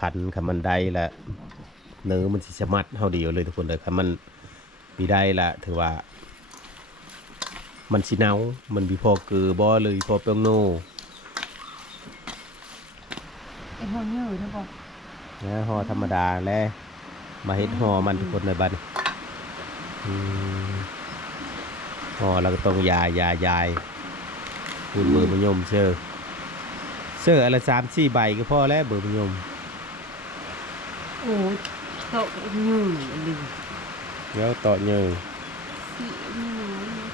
คันคันมันได้ละเนื้อมันสิสมัดเฮาเดียวเลยทุกคนเลยคันมันมีได้ละถือว่า มันสิเนามันมีพอเกือบ่เลยพอเปียงโนไอ้ห้องยืดนะบอกนะห่อธรรมดาและมาเฮ็ดห่อมันทุกคนในบัดนี้อืมห่อแล้วก็ต้องยายยายยายคุณเบอร์มะยมเชื่อเชื่ออะไรสามสี่ใบก็พอแล้วเบอร์มะยม โอ้ยโตะยืดเลยแล้วต่อเนื่องสีหนะ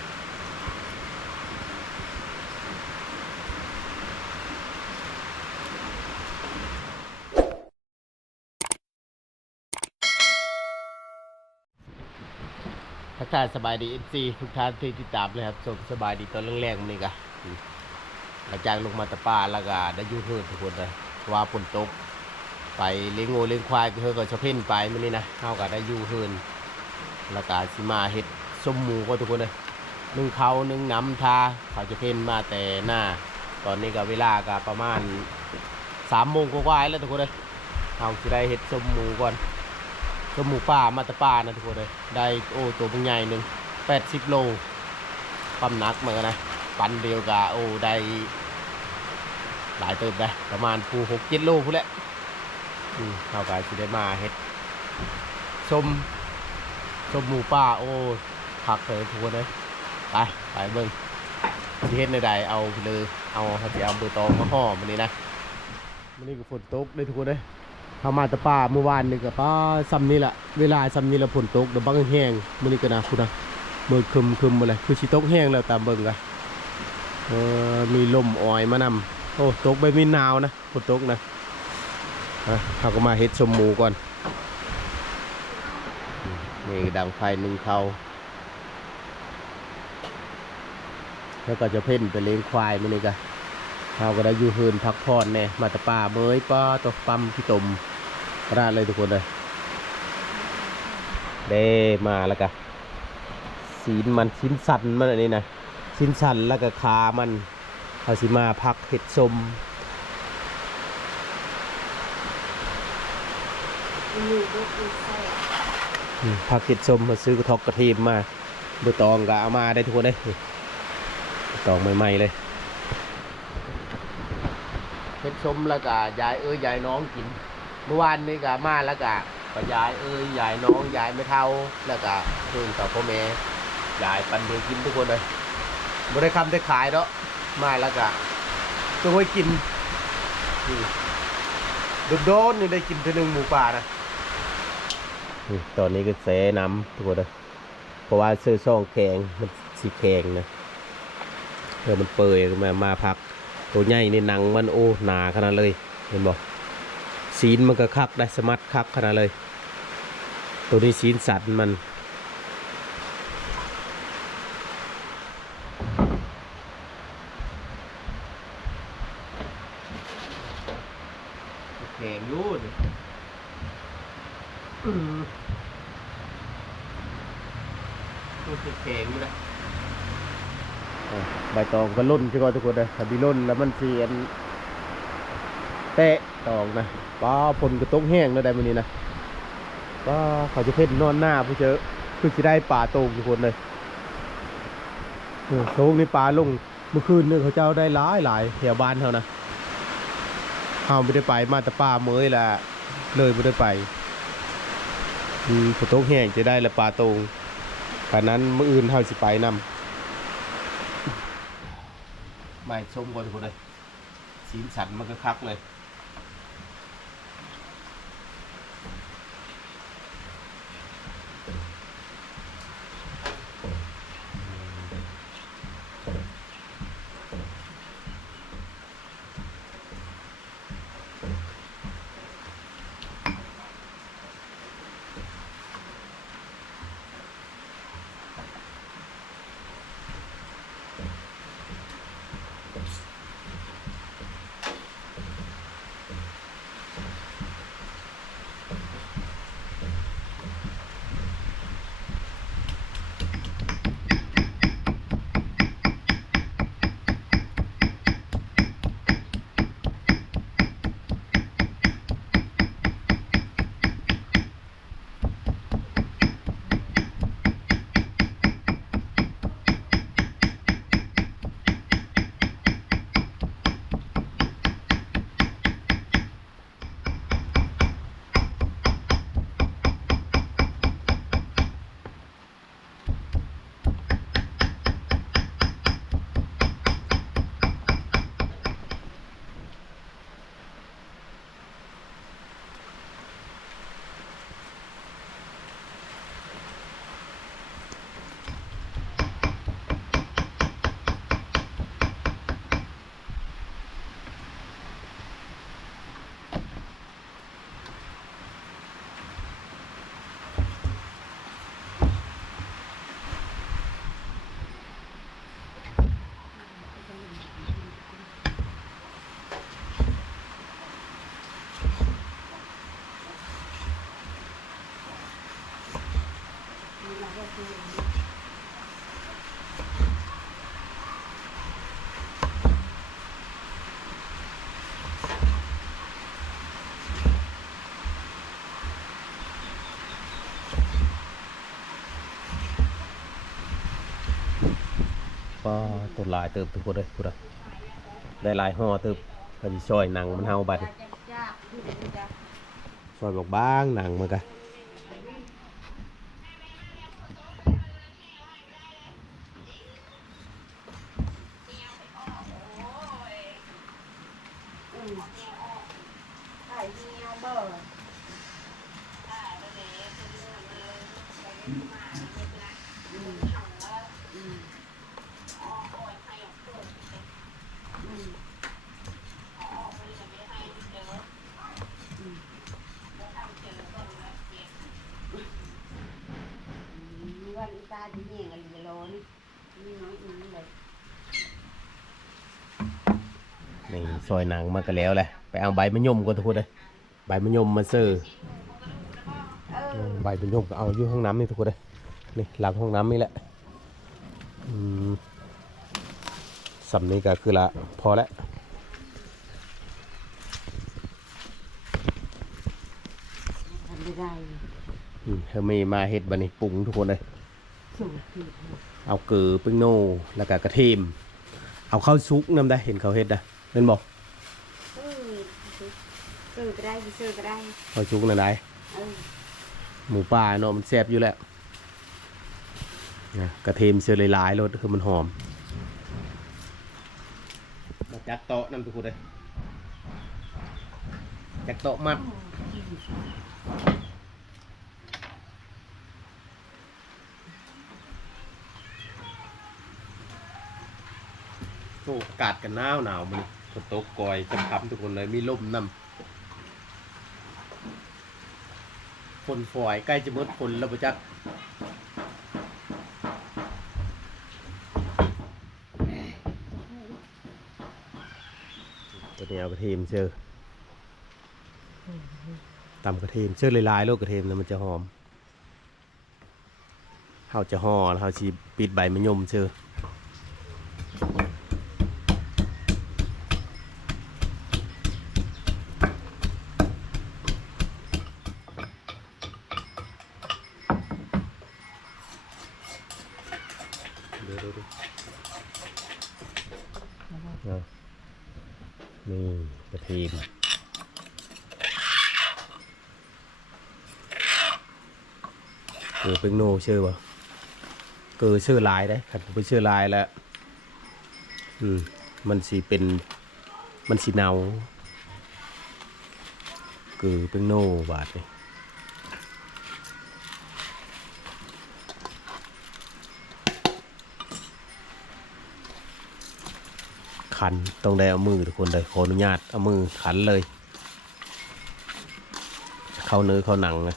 ทักทายสบายดีเอซีทุกท่านที่ติดตามเลยครับสมสบายดีตอนแรกๆมันนี่กะหลังจากลงมาตะปาแล้วก็ได้ยูเฮิร์นทุกคนเลยว่าฝนตก ไปเลี้ยงงูเลี้ยงควายก็เฮอก็ชอบเพ่นไปมันนี่นะเข้ากับได้อยูเฮินแล้วก็สิมาเฮ็ดส้มหมูก็ทุกคนเลยหนึ่งเขาวนึ่งน้ำทาเขาจะเพ่นมาแต่หน้า ตอนนี้ก็เวลาก็ประมาณสามโมงกว่าๆแล้วทุกคนเลยเอาจะได้เฮ็ดส้มหมูก่อนก็หมูป่ามาตะป่านะทุกคนเลยได้โอ้ตัวเป็นใหญ่หนึ่งแปดสิบโลความหนักเหมือนกันนะปันเดียวกับโอ้ได้หลายเติบได้ประมาณปูหกเจ็ดโลพูดแหละ เท่ากับสิได้มาเฮ็ดส้มส้มหมูป่าโอ้ผักเลยทุกคนเลยไปไปเบิ่งสิเฮ็ดในใดเอาเลยเอาเขาจะเอาเบอร์ตองมาห่อมันนี้นะมันนี้ก็ฝนตกเลยทุกคนเลยเข้ามาตะป่าเมื่อวานนี่ก็ป้าซ้ำนี่แหละเวลาซ้ำนี่ละฝนตกเดี๋ยวบังแห้งมื้อนี้ก็นะคุณนะเบิ่งคึมคึมมาเลยคือสิตกแห้งแล้วตามเบิ่งกะเออมีลมอ้อยมานำโอ้ตกใบมีหนาวนะฝนตกนะ เขาก็มาเฮ็ดชมหมูก่อน นี่ดังไฟหนึ่งเขาแล้วก็จะเพ่นไปเลี้ยงควายมื้อนี้ก็เราก็ได้อยู่เฮือนพักผ่อนเนี่ยมาตะป่าเมยป้าตกปั๊มพี่ตมกระดาเลยทุกคนเลยเด้มาแล้วก็สีนมันชิ้นสันมันอันนี้นะชิ้นสันแล้วก็ขามันเอาสิมาพักเห็ดชม ยืดก็คือใส่อืมพักเห็ดชมมาซื้อกระทอกกระเทียมมาบตองก็เอามาได้ทุกคนเลยตองใหม่ๆเลยเห็ดชมแล้วก็ยายเอ้ยยายน้องกิน เมื่อวานนี้ก็มาแล้วก็ก็ยายเอ้ยยายน้องยายไม่เท่าแล้วก็เพื่อนกับพ่อแม่ยายปันเดียวกินทุกคนเลยไม่ได้คำได้ขายเนาะมาแล้วก็จะไว้กินโดนๆนี่ได้กินทีหนึ่งหมูป่านะ ตอนนี้ก็เสน้ำทุกคนเลยเพราะว่าซื้อช่องแข็งมันสีแข็งนะเออมันเปื่อยมามาพัก ตัวใหญ่ในหนังมันโอ้หนาขนาดเลยเห็นบอกสีนมันก็คักได้สมัดคักขนาดเลย ตัวนี้สีนสัตว์มันแข็งอยูดรู้สึก แข็งอยู่นะใบตองก็ล่นใช่ไหมทุกคนนะถ้ามีล่นแล้วมันเสียนเตะตองนะป้าผลกระตกแห้งแล้วได้มื้อนี้นะป้าเขาจะเพ่นนอนหน้าผู้เจอคือจะได้ป่าโตงทุกคนเลยเออโตงนี่ปลาลงเมื่อคืนเนึงเขาเจ้าได้หลายหลายแถวบ้านเขานะเขาไม่ได้ไปมาแต่ป่าเมยละเลยไม่ได้ไปอืมกระตกแห้งจะได้ละปลาโตง ขณะนั้นมื่ออื่นเขาสิไปนำไม่ชมก่อนคนเลยสีสันมันก็คักเลย ก็ต้นหลายเติบทุกคนเลยพูดอะได้หลายห่อเติบก็สิซอยหนังมันเฮาบัดนี้ยากๆดูดิจ้ะซอยบอกบ้างหนังมันกันข่เหี่ยวเบอร์ มีวันอีตาที่นี่กันกิโลนี่นี่น้อยอีนี่เลย นี่ซ อยหนังมันก็แล้วแหละไปเอาใบมะยมก่อนทุกคนเลยใบมะยมมาซื้อใบมะยมก็เอาอยู่ห้องน้ำนี่ทุกคนเลยนี่หลังห้องน้ำนี่แหละสำนี้ก็คือละพอแล้วเฮอร์มีมาเฮ็ดบันนี้ปรุงทุกคนเลยเอาเกลือปิ้งโน่แล้วก็กระเทียมเอาข้าวซุกน้ำได้เห็นเขาเฮ็ดนะเป็นบอกเออ ซื้อก็ได้ซื้อก็ได้ข้าวซุกนั่นได้เออหมูป่าเนาะมันแซ่บอยู่แล้วนะกระเทียมเสือหลายๆรสคือมันหอมมาจักโต๊ะน้ำทุกคนเลยจักโต๊ะมัดโอ้อากาศกันหนาวหนาวมันฝนตกกอยจำคำทุกคนเลยมีลมนำ ฝนฝอย ใกล้จะหมดฝนแล้วปะจักตัวนี้เอากระเทียมเชื่อตำกระเทียมเชื่อลายๆโลกกระเทียมนะมันจะหอมเขาจะห่อแล้วเขาชีปิดใบมะยมเชื่อเดี๋ยวดูดู เอานี่กระเทียมเกือเป็นโนเชื่อวะเกือเชื่อลายได้ครับไปชื่อลายแล้วอืมมันสีเป็นมันสีเนาเกือเป็นโนบาทเลย ขันต้องได้เอามือทุกคนเลยขออนุญาตเอามือขันเลย เข้าเนื้อเข้าหนังนะ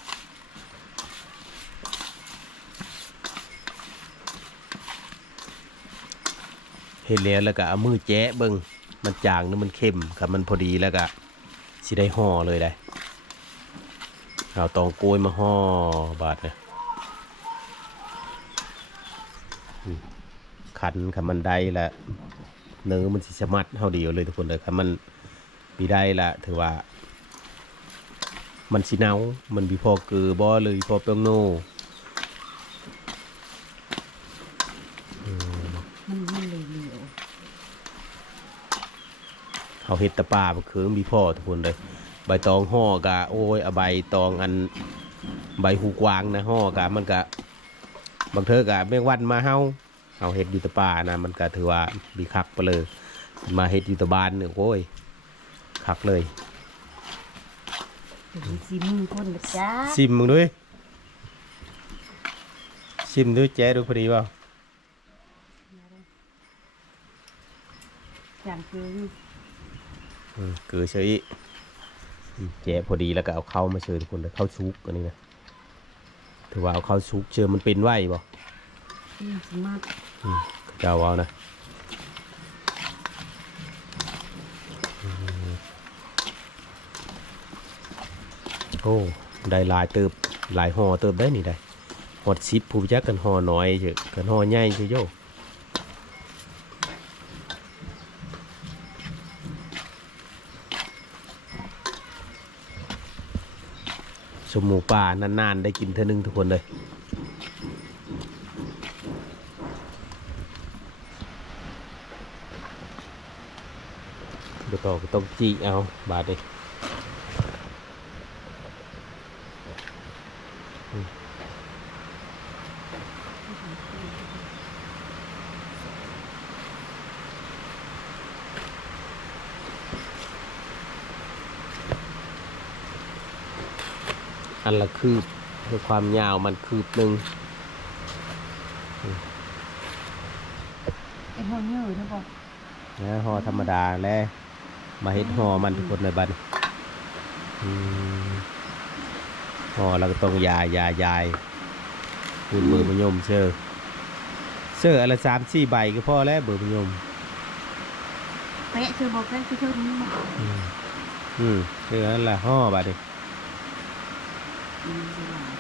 เห็นแล้วแล้วก็เอามือแจ๊ะเบิ้งมันจางหรือมันเข้มครับมันพอดีแล้วก็สิได้ห่อเลยได้เอาตองโกยมาห่อบาดเนี่ยอืมขันคับมันได้ละ เนื้อมันสิสมัดเท่าเดียวเลยทุกคนเลยครับมันปีได้ละถือว่า มันสิเนามันบีพอเกือบอเลยพอเปียงโนมันมันเลวเหลวเขาเฮ็ดตะปามันคือมีพ่อทุกคนเลย ใบตองห่อกะโอ้ยอใบตองอันใบหูกวางนะห่อกะมันกะบางเทอกะแมงวันมาเฮา เอาเฮ็ดอยู่ตะปานะมันก็ถือว่ามีคักไปเลยมาเฮ็ดอยู่ตะบานเนี่ยโอ้ยคักเลยถึงสีมือคนนะจ๊ะชิมมึงด้วยชิมด้วยแจ๊ดูพอดีเปล่าจางเกลืออืมเกลือเฉยอืมแจ๊พอดีแล้วก็เอาเข้ามาเชิญทุกคนเลยเข้าชุกอันนี้นะถือว่าเอาเข้าชุกเชิญมันเป็นไหวบ่อืม สมัครเจ้าเอานะโอ้ได้หลายเติบหลายห่อเติบได้นี่ได้หอดซิปผู้จักกันห่อน้อยเฉยกันห่อใหญ่เฉยโยสมูป่านานๆได้กินเท่านึงทุกคนเลย ต่อก็ต้องจีเอาบาดเลยอันละคืบคือความยาวมันคืบหนึ่งไอ้พวกนี้อยู่ทุกคนนะห่อธรรมดาและ มาเฮ็ดห่อมันทุกคนในบ้านอืมห่อแล้วก็ต้องยายายายคูณเบอร์มะยมเชื่อเสื้ออนละสามสี่ใบก็พอแล้วเบอร์มะยมเป๊ะคือบอกได้คือเท่านี้มาอืมอืมเสื้อนั่นละห่อบาดนี้อืมดีหลาย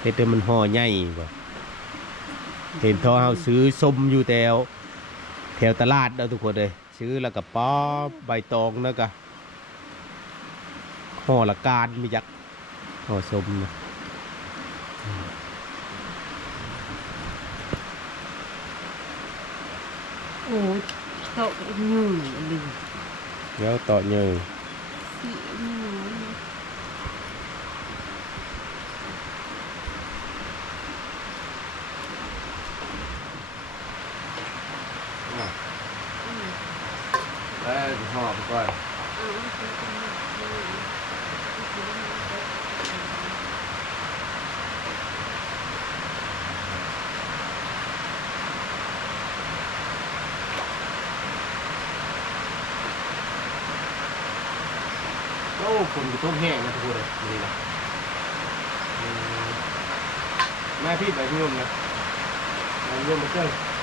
เฮ็ดให้มันห่อใหญ่บ่เห็นทอเฮาซื้อส้มอยู่แถวแถวตลาดเอาทุกคนเลย ซื้อแล้วก็ป๊อบใบตองแล้วก็ห่อละการมีจักห่อส้มนะโอ้ยโตะหนึ่งหรือเดี๋ยวต่อเนื่องสีนี่น้อยเออห่อไปก่อนเอาซื้อกันมาเลยโอ้คนก็ต้มแห้งนะทุกคนเลยนี่นะแม่พี่ใบมะยมนะใบมะยมมาเจอ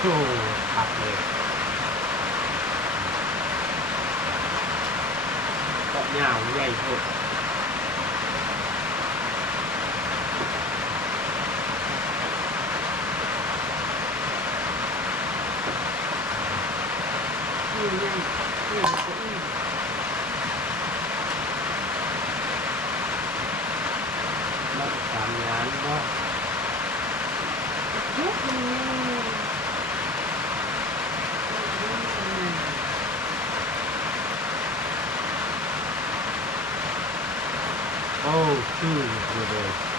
โอ้ขัดเลยก็ยาวใหญ่โคตร 9です。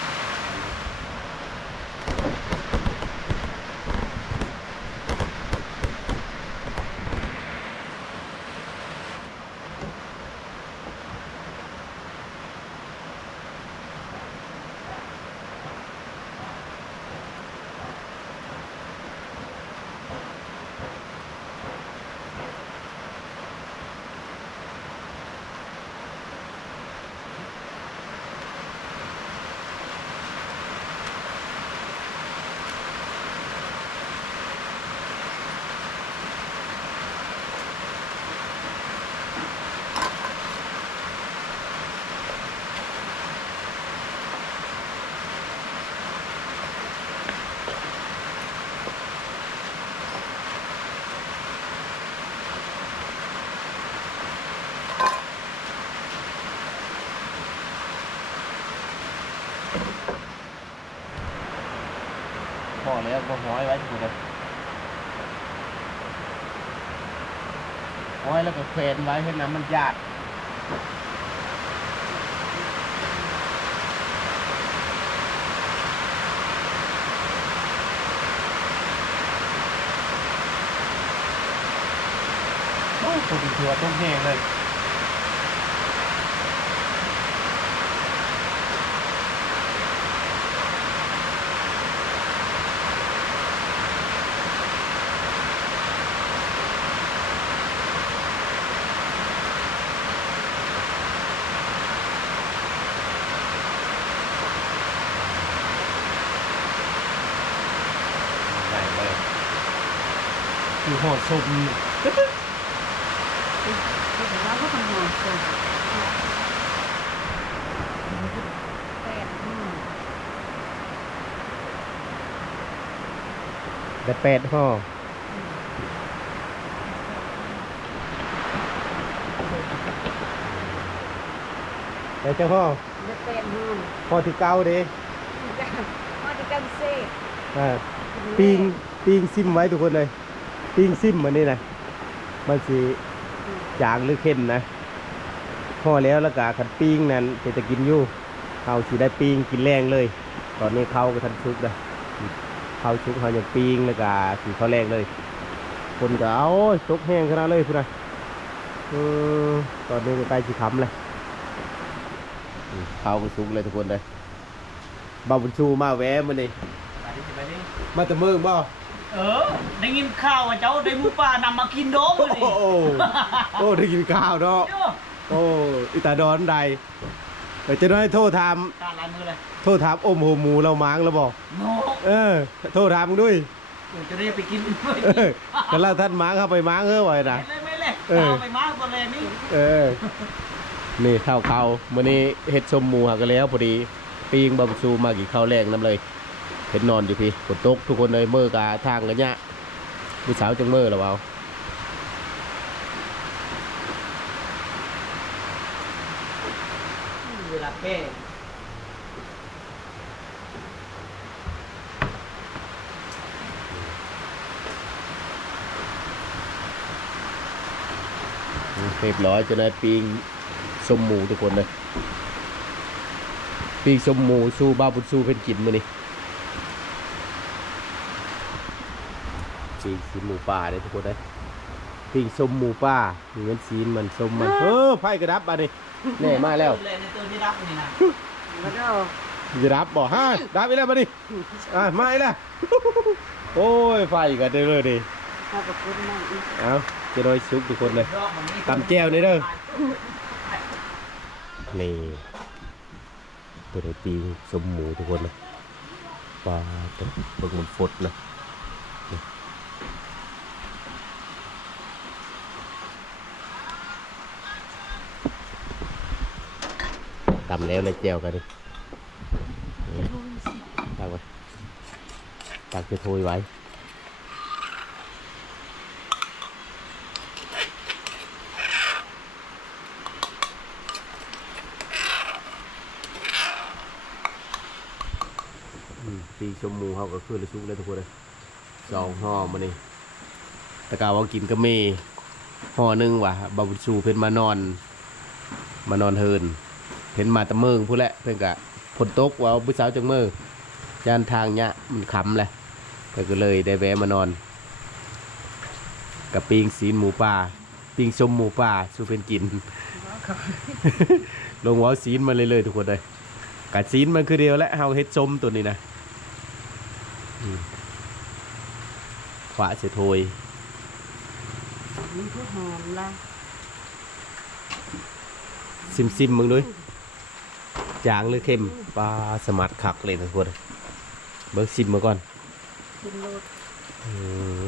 ออยู่เลยพอแล้วก็ห้อยไว้ทุกเลยห้อยแล้วก็เควนไว้ให้น้ำมันหยาดโอ้คนถือว่าต้องแห้งเลย คือหอดสมเราก็ทำงานส่งแปดหมื่นได้แปดห่อได้เจ้าห่อได้แปดหมื่นห่อที่เก้าเด้มาจะกันเซ่อ่าปิงปิงซิมไว้ทุกคนเลย ปิงซิมมันนี่นะมันสีจางหรือเข้มนะห่อแล้วแล้วก็ขันปิงนั้นจะจะกินอยู่เขาสีได้ปิงกินแรงเลย ตอนนี้เขาก็ทันชุกเลยเขาชุกเขาอย่างปิงแล้วก็สีเขาแรงเลย คนก็เอาตกแห้งขนาดเลยพุ่นนะเออตอนนี้ก็ใกล้จะคำเลยอืมเขาก็ชุกเลยทุกคนเลยบาบุญชูมาแวะมันนี่ไปดิไปดิมาแต่เมืองบ่ เออ ได้ยินข่าวว่าเจ้าได้หมูป่านำมากินโดมโอ้เลยโหโอ้ได้กินข้าวเนาะเจ้าโอ้อิตาดอนใดเดี๋ยวจะน้อยโทษถามการลายมือเลยโทษถามอมโหหมูเรามังแล้วบอก โนเออ โทษถามมึงด้วยเดี๋ยวจะได้ไปกินเออแต่ละท่านมังเข้าไปมังเฮ้อไว้นะ ไม่เลยไม่เลยเออ เอาไปมาตัวแรงนี่เออ นี่ข้าวเขามื่อนี้เฮ็ดชมหมูหากันแล้วพอดี ปีงบาบูชูมากี่ข้าวแรงน้ำเลย เห็นนอนอยู่พี่ฝนตกทุกคนเลยเมื่อกาทางกันเนี่ยผู้สาวจังเมื่อหรอเปล่าเวลาแก้เรียบร้อยจะได้ปีงสมหมูทุกคนเลยปีงสมหมูสู้บ้าบุญสู้เพิ่นกินมื้อนี้ ปีงสีหมูป่าเลยทุกคนเลยปีงสมหมูป่าเงินซีนมันสมมันเออไพ่กระดับมาดิแน่มาแล้วเยในตัวที่รับนี่นะแล้วก็จะดับบอกฮะดับไปแล้วมาดิอะมาอีกแล้วโอ้ยไฟกันเด้อเลยดิเอากับคุณนั่งอีกเอาจะโดยซุกทุกคนเลยรอบมันนี่ตำแจ่วนี่เด้อนี่ตัวไหนปีงสมหมูทุกคนนะปลาตัวเบิกมันฟดนะนี่ ตำแล้วเลยแจวกันดิตักไว้ตักจะโทยไว้อืมปีกชมมูเขาก็คือเลยชุกเลยทุกคนเลย สองห่อมานี่ตะกาว่ากินก็มีห่อหนึ่งว่ะบาบุชูเพิ่นมานอน มานอนเฮินเพิ่นมาตะเมืองพูแหละเพิ่นกะฝนตกว่าผู้สาวจังเมืองยานทางเนี้ยมันขำแหละเพิ่นก็เลยได้แวะมานอน กับปิงสีนหมูป่าปิงชมหมูป่าชูเพิ่นกิน ลงว้าซีนมาเลยเลยทุกคนเลยกัดซีนมันคือเดียวและเฮาเฮ็ดส้มตัวนี้นะ อืมขวาเสยโทยนี่คือหอมละซิมซิมมึงด้วยจางหรือเค็มปลาสมัดขักเลยนะทุกคนเบิกซิมมาก่อนกินโลดอืม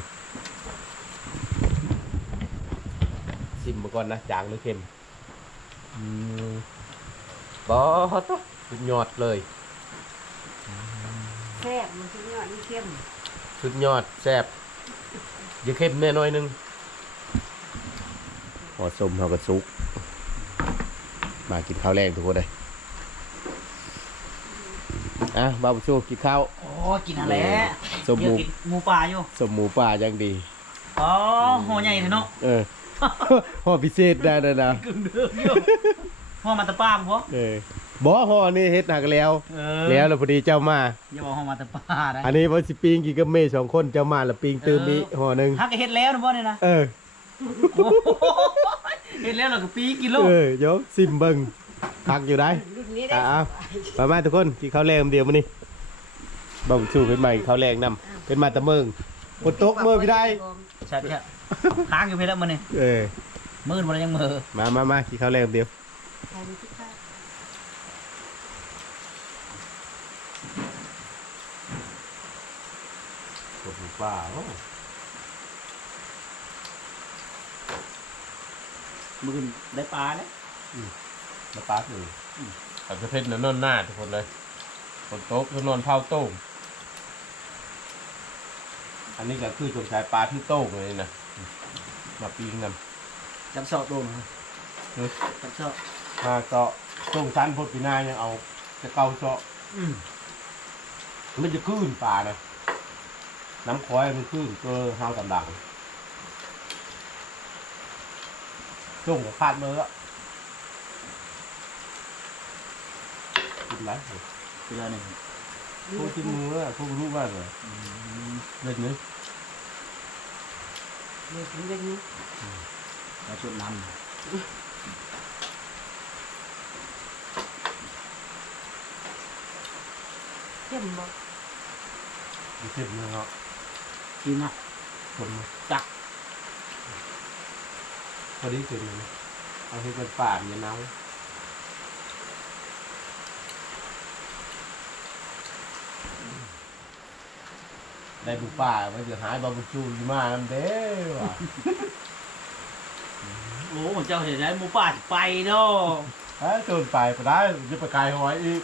ซิมมาก่อนนะจางหรือเค็มอืมบอตสุดยอดเลยแซ่บมันชิ้นยอดนี่เข้ม สุดยอดแซ่บ อย่าเค็มแน่น้อยหนึงพอส้มเขาก็ซุก มากินข้าวแรงทุกคนเลยอะบาบุโชกินข้าว โอ้กินอะไรสมหมูเดี๋ยวกินหมูป่าอยู่สมหมูป่ายังดี อ๋อห่อใหญ่เถอะเนาะเออห่อพิเศษได้นะนะกึ่งเดิมอยู่ห่อมาตะป้ามพอเออ บ่ห่อนี่เฮ็ดหนักแล้ว เออแล้วแล้วพอดีเจ้ามา อย่าบอกห่อมาตะป้าได้อันนี้บ่สิปิงกินกับเมย์สองคนเจ้ามาแล้วปิงตื่มอีกห่อหนึงฮักก็เฮ็ดแล้วนะพ่อเนี่ยนะเออโอ้โหเฮ็ดแล้วเราก็ปีกิโลเออเดี๋ยวซิมเบิ่งคักอยู่ได้รุ่นนี้ได้อ่ามามาทุกคนกินข้าวแรงเดียวมื้อนี้บ่ชูเป็นใหม่ข้าวแรงนํเป็นมาแตะเมืองฝนตกเมื่อพี่ได้ ใช่ใช่ค้างอยู่เพิ่นแล้วมื้อนี้เออมื้อบ่ได้ยังมื้อมามามากินข้าวแรงเดียว ปลาโมือได้ปลาเนี่ยได้ปลาคืออาจจะเพชรนอนหน้าทุกคนเลยคนโต๊ะกนนอนเผาโต้มอันนี้ก็คือจงชายปลาที่โต้งเลยนะมาปีงนำจับเสาะโต้งจับเสาะมาเสาะโต้งชั้นพดปีนายังเอาจะเกาเสาะมันจะขึ้นปลานะ น้ำค้อยมันขึ้นเกอห้าวตำดังโต้งกับคาดมือแล้วกินไหมเกลือหนึ่งพวกที่มืออะพวกรู้ว่าเลยอืมเล่นนี้เลือดถึงเป็นนี้แล้วชุดน้เข้มบ่มีเจ็บมือเนาะำกิ นนะคนมาจักพอดีเจ็บมือเอาให้เป็นป่ามันจะเน่าได้บุป่ามันจะหายบาบูจูอยู่มาแล้วเด้อว่ะโอ้เจ้าเห็นได้หมูป่าไปเนาะเอ้ยเกินไปไปได้จะไปไกลหอยอีก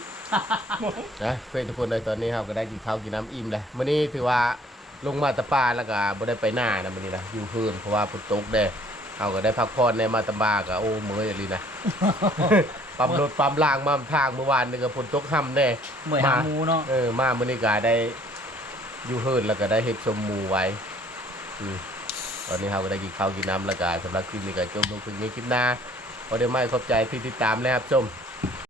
นะเพื่อนทุกคนเลยตอนนี้ครับก็ได้กินข้าวกินน้ำอิ่มเลยมื้อนี้ถือว่า ลงมาตะปาแล้วก็บ่ได้ไปหน้านะมื้อนี้นะอยู่พื้นเพราะว่าฝนตกเด้เขาก็ได้พักผ่อนในมาตะบาก็โอ้เมื่อยอะไรนะ ปั๊มรถปั๊มล่างมาทางเมื่อวานนี่ก็ฝนตกค่ำแน่เหมือนหาหมูเนาะเออมามื้อนี้ก็ได้อยู่พื้นแล้วก็ได้เฮ็ดชมหมู่ไว้อืมตอนนี้เราก็ได้กินข้าวกินน้ำแล้วก็สำหรับคลิปนี้ก็จบลงถึงนี้คลิปหน้าขอได้ไม่ขอบใจที่ติดตามนะครับชม